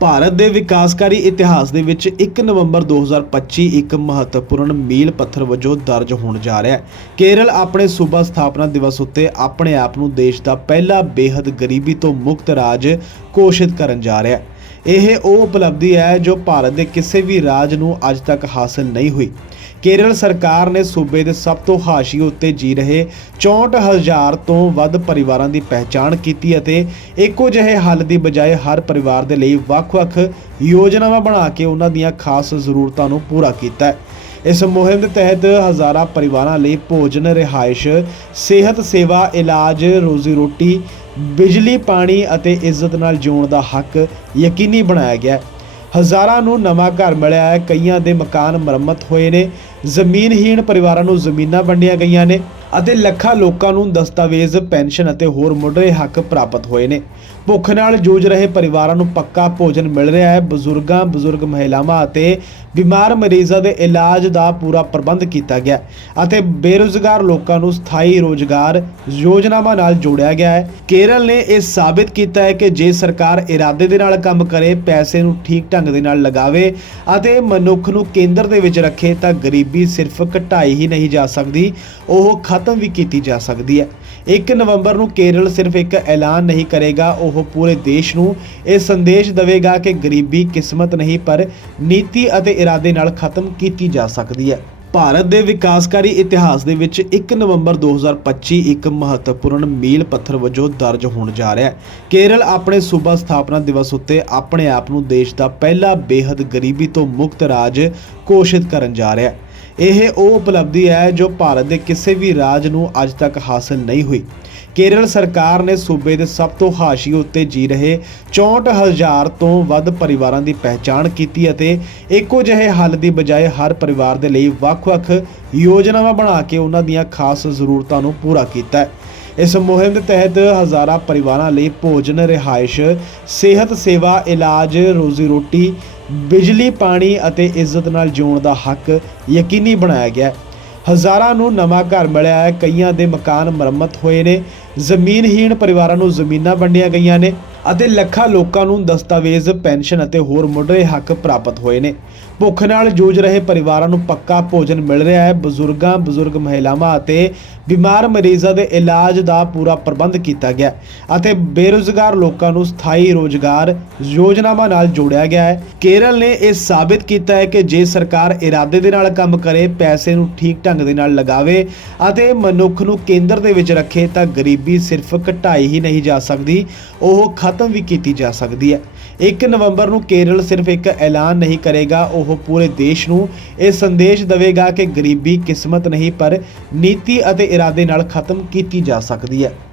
ਭਾਰਤ ਦੇ ਵਿਕਾਸਕਾਰੀ ਇਤਿਹਾਸ ਦੇ ਵਿੱਚ 1 ਨਵੰਬਰ 2025 ਇੱਕ ਮਹੱਤਵਪੂਰਨ ਮੀਲ ਪੱਥਰ ਵਜੋਂ ਦਰਜ ਹੋਣ ਜਾ ਰਿਹਾ ਹੈ। ਕੇਰਲ ਆਪਣੇ ਸੂਬਾ ਸਥਾਪਨਾ ਦਿਵਸ ਉੱਤੇ ਆਪਣੇ ਆਪ ਨੂੰ ਦੇਸ਼ ਦਾ ਪਹਿਲਾ ਬੇਹੱਦ ਗਰੀਬੀ ਤੋਂ ਮੁਕਤ ਰਾਜ ਘੋਸ਼ਿਤ ਕਰਨ ਜਾ ਰਿਹਾ ਹੈ। ਇਹ ਉਹ ਉਪਲਬਧੀ ਹੈ ਜੋ ਭਾਰਤ ਦੇ ਕਿਸੇ ਵੀ ਰਾਜ ਨੂੰ ਅੱਜ ਤੱਕ ਹਾਸਲ ਨਹੀਂ ਹੋਈ। ਕੇਰਲ ਸਰਕਾਰ ਨੇ ਸੂਬੇ ਦੇ ਸਭ ਤੋਂ ਹਾਸ਼ੀਏ ਉੱਤੇ ਜੀ ਰਹੇ 64000 ਤੋਂ ਵੱਧ ਪਰਿਵਾਰਾਂ ਦੀ ਪਹਿਚਾਣ ਕੀਤੀ ਅਤੇ ਇੱਕੋ ਜਿਹੇ ਹੱਲ ਦੀ ਬਜਾਏ ਹਰ ਪਰਿਵਾਰ ਦੇ ਲਈ ਵੱਖ-ਵੱਖ ਯੋਜਨਾਵਾਂ ਬਣਾ ਕੇ ਉਹਨਾਂ ਦੀਆਂ ਖਾਸ ਜ਼ਰੂਰਤਾਂ ਨੂੰ ਪੂਰਾ ਕੀਤਾ ਹੈ। ਇਸ ਮੁਹਿੰਮ ਦੇ ਤਹਿਤ ਹਜ਼ਾਰਾਂ ਪਰਿਵਾਰਾਂ ਲਈ ਭੋਜਨ, ਰਿਹਾਇਸ਼, ਸਿਹਤ ਸੇਵਾ, ਇਲਾਜ, ਰੋਜ਼ੀ ਰੋਟੀ, ਬਿਜਲੀ, ਪਾਣੀ ਅਤੇ ਇੱਜ਼ਤ ਨਾਲ ਜਿਉਣ ਦਾ ਹੱਕ ਯਕੀਨੀ ਬਣਾਇਆ ਗਿਆ ਹੈ। ਹਜ਼ਾਰਾਂ ਨੂੰ ਨਵਾਂ ਘਰ ਮਿਲਿਆ ਹੈ। ਕਈਆਂ ਦੇ ਮਕਾਨ ਮੁਰੰਮਤ ਹੋਏ ਨੇ। ਜ਼ਮੀਨਹੀਣ ਪਰਿਵਾਰਾਂ ਨੂੰ ਜ਼ਮੀਨਾਂ ਵੰਡੀਆਂ ਗਈਆਂ ਨੇ। ਅਤੇ ਲੱਖਾਂ ਲੋਕਾਂ ਨੂੰ ਦਸਤਾਵੇਜ਼, ਪੈਨਸ਼ਨ ਅਤੇ ਹੋਰ ਮੁੱਢਲੇ ਹੱਕ ਪ੍ਰਾਪਤ ਹੋਏ ਨੇ। ਭੁੱਖ ਨਾਲ ਜੂਝ ਰਹੇ ਪਰਿਵਾਰਾਂ ਨੂੰ ਪੱਕਾ ਭੋਜਨ ਮਿਲ ਰਿਹਾ ਹੈ। ਬਜ਼ੁਰਗਾਂ, ਬਜ਼ੁਰਗ ਮਹਿਲਾਵਾਂ ਅਤੇ ਬਿਮਾਰ ਮਰੀਜ਼ਾਂ ਦੇ ਇਲਾਜ ਦਾ ਪੂਰਾ ਪ੍ਰਬੰਧ ਕੀਤਾ ਗਿਆ ਅਤੇ ਬੇਰੁਜ਼ਗਾਰ ਲੋਕਾਂ ਨੂੰ ਸਥਾਈ ਰੋਜ਼ਗਾਰ ਯੋਜਨਾਵਾਂ ਨਾਲ ਜੋੜਿਆ ਗਿਆ ਹੈ। ਕੇਰਲ ਨੇ ਇਹ ਸਾਬਿਤ ਕੀਤਾ ਹੈ ਕਿ ਜੇ ਸਰਕਾਰ ਇਰਾਦੇ ਦੇ ਨਾਲ ਕੰਮ ਕਰੇ, ਪੈਸੇ ਨੂੰ ਠੀਕ ਢੰਗ ਦੇ ਨਾਲ ਲਗਾਵੇ ਅਤੇ ਮਨੁੱਖ ਨੂੰ ਕੇਂਦਰ ਦੇ ਵਿੱਚ ਰੱਖੇ ਤਾਂ ਗਰੀਬੀ ਸਿਰਫ ਘਟਾਈ ਹੀ ਨਹੀਂ ਜਾ ਸਕਦੀ। ਉਹ ਖਤਮ ਵੀ ਕੀਤੀ ਜਾ ਸਕਦੀ ਹੈ। 1 ਨਵੰਬਰ ਨੂੰ ਕੇਰਲ ਸਿਰਫ ਇੱਕ ਐਲਾਨ ਨਹੀਂ ਕਰੇਗਾ, ਉਹ ਪੂਰੇ ਦੇਸ਼ ਨੂੰ ਇਹ ਸੰਦੇਸ਼ ਦੇਵੇਗਾ ਕਿ ਗਰੀਬੀ ਕਿਸਮਤ ਨਹੀਂ, ਪਰ ਨੀਤੀ ਅਤੇ ਇਰਾਦੇ ਨਾਲ ਖਤਮ ਕੀਤੀ ਜਾ ਸਕਦੀ ਹੈ। ਭਾਰਤ ਦੇ ਵਿਕਾਸਕਾਰੀ ਇਤਿਹਾਸ ਦੇ ਵਿੱਚ 1 ਨਵੰਬਰ 2025 ਇੱਕ ਮਹੱਤਵਪੂਰਨ ਮੀਲ ਪੱਥਰ ਵਜੋਂ ਦਰਜ ਹੋਣ ਜਾ ਰਿਹਾ ਹੈ। ਕੇਰਲ ਆਪਣੇ ਸੂਬਾ ਸਥਾਪਨਾ ਦਿਵਸ ਉੱਤੇ ਆਪਣੇ ਆਪ ਨੂੰ ਦੇਸ਼ ਦਾ ਪਹਿਲਾ ਬੇਹੱਦ ਗਰੀਬੀ ਤੋਂ ਮੁਕਤ ਰਾਜ ਘੋਸ਼ਿਤ ਕਰਨ ਜਾ ਰਿਹਾ ਹੈ। ਇਹ ਉਹ ਉਪਲਬਧੀ ਹੈ ਜੋ ਭਾਰਤ ਦੇ ਕਿਸੇ ਵੀ ਰਾਜ ਨੂੰ ਅੱਜ ਤੱਕ ਹਾਸਲ ਨਹੀਂ ਹੋਈ। ਕੇਰਲ ਸਰਕਾਰ ਨੇ ਸੂਬੇ ਦੇ ਸਭ ਤੋਂ ਹਾਸ਼ੀ ਉੱਤੇ ਜੀ ਰਹੇ 64000 ਤੋਂ ਵੱਧ ਪਰਿਵਾਰਾਂ ਦੀ ਪਹਿਚਾਣ ਕੀਤੀ ਅਤੇ ਇੱਕੋ ਜਿਹੇ ਹੱਲ ਦੀ ਬਜਾਏ ਹਰ ਪਰਿਵਾਰ ਦੇ ਲਈ ਵੱਖ-ਵੱਖ ਯੋਜਨਾਵਾਂ ਬਣਾ ਕੇ ਉਹਨਾਂ ਦੀਆਂ ਖਾਸ ਜ਼ਰੂਰਤਾਂ ਨੂੰ ਪੂਰਾ ਕੀਤਾ ਹੈ। ਇਸ ਮੁਹਿੰਮ ਦੇ ਤਹਿਤ ਹਜ਼ਾਰਾਂ ਪਰਿਵਾਰਾਂ ਲਈ ਭੋਜਨ, ਰਿਹਾਇਸ਼, ਸਿਹਤ ਸੇਵਾ, ਇਲਾਜ, ਰੋਜ਼ੀ ਰੋਟੀ ਬਿਜਲੀ, ਪਾਣੀ ਅਤੇ ਇੱਜ਼ਤ ਨਾਲ ਜਿਉਣ ਦਾ ਹੱਕ ਯਕੀਨੀ ਬਣਾਇਆ ਗਿਆ। ਹਜ਼ਾਰਾਂ ਨੂੰ ਨਵਾਂ ਘਰ ਮਿਲਿਆ ਹੈ। ਕਈਆਂ ਦੇ ਮਕਾਨ ਮੁਰੰਮਤ ਹੋਏ ਨੇ। ਜ਼ਮੀਨਹੀਣ ਪਰਿਵਾਰਾਂ ਨੂੰ ਜ਼ਮੀਨਾਂ ਵੰਡੀਆਂ ਗਈਆਂ ਨੇ। ਅਤੇ ਲੱਖਾਂ ਲੋਕਾਂ ਨੂੰ ਦਸਤਾਵੇਜ਼, ਪੈਨਸ਼ਨ ਅਤੇ ਹੋਰ ਮੁੱਢਲੇ ਹੱਕ ਪ੍ਰਾਪਤ ਹੋਏ ਨੇ। ਭੁੱਖ ਨਾਲ ਜੂਝ ਰਹੇ ਪਰਿਵਾਰਾਂ ਨੂੰ ਪੱਕਾ ਭੋਜਨ ਮਿਲ ਰਿਹਾ ਹੈ। ਬਜ਼ੁਰਗਾਂ, ਬਜ਼ੁਰਗ ਮਹਿਲਾਵਾਂ ਅਤੇ ਬਿਮਾਰ ਮਰੀਜ਼ਾਂ ਦੇ ਇਲਾਜ ਦਾ ਪੂਰਾ ਪ੍ਰਬੰਧ ਕੀਤਾ ਗਿਆ ਅਤੇ ਬੇਰੁਜ਼ਗਾਰ ਲੋਕਾਂ ਨੂੰ ਸਥਾਈ ਰੋਜ਼ਗਾਰ ਯੋਜਨਾਵਾਂ ਨਾਲ ਜੋੜਿਆ ਗਿਆ ਹੈ। ਕੇਰਲ ਨੇ ਇਹ ਸਾਬਿਤ ਕੀਤਾ ਹੈ ਕਿ ਜੇ ਸਰਕਾਰ ਇਰਾਦੇ ਦੇ ਨਾਲ ਕੰਮ ਕਰੇ, ਪੈਸੇ ਨੂੰ ਠੀਕ ਢੰਗ ਦੇ ਨਾਲ ਲਗਾਵੇ ਅਤੇ ਮਨੁੱਖ ਨੂੰ ਕੇਂਦਰ ਦੇ ਵਿੱਚ ਰੱਖੇ ਤਾਂ ਗਰੀਬੀ ਸਿਰਫ ਘਟਾਈ ਹੀ ਨਹੀਂ ਜਾ ਸਕਦੀ। ਉਹ ਖਤਮ ਵੀ ਕੀਤੀ ਜਾ ਸਕਦੀ ਹੈ। 1 ਨਵੰਬਰ ਨੂੰ ਕੇਰਲ ਸਿਰਫ ਇੱਕ ਐਲਾਨ ਨਹੀਂ ਕਰੇਗਾ, ਉਹ ਪੂਰੇ ਦੇਸ਼ ਨੂੰ ਇਹ ਸੰਦੇਸ਼ ਦੇਵੇਗਾ ਕਿ ਗਰੀਬੀ ਕਿਸਮਤ ਨਹੀਂ, ਪਰ ਨੀਤੀ ਅਤੇ ਇਰਾਦੇ ਨਾਲ ਖਤਮ ਕੀਤੀ ਜਾ ਸਕਦੀ ਹੈ।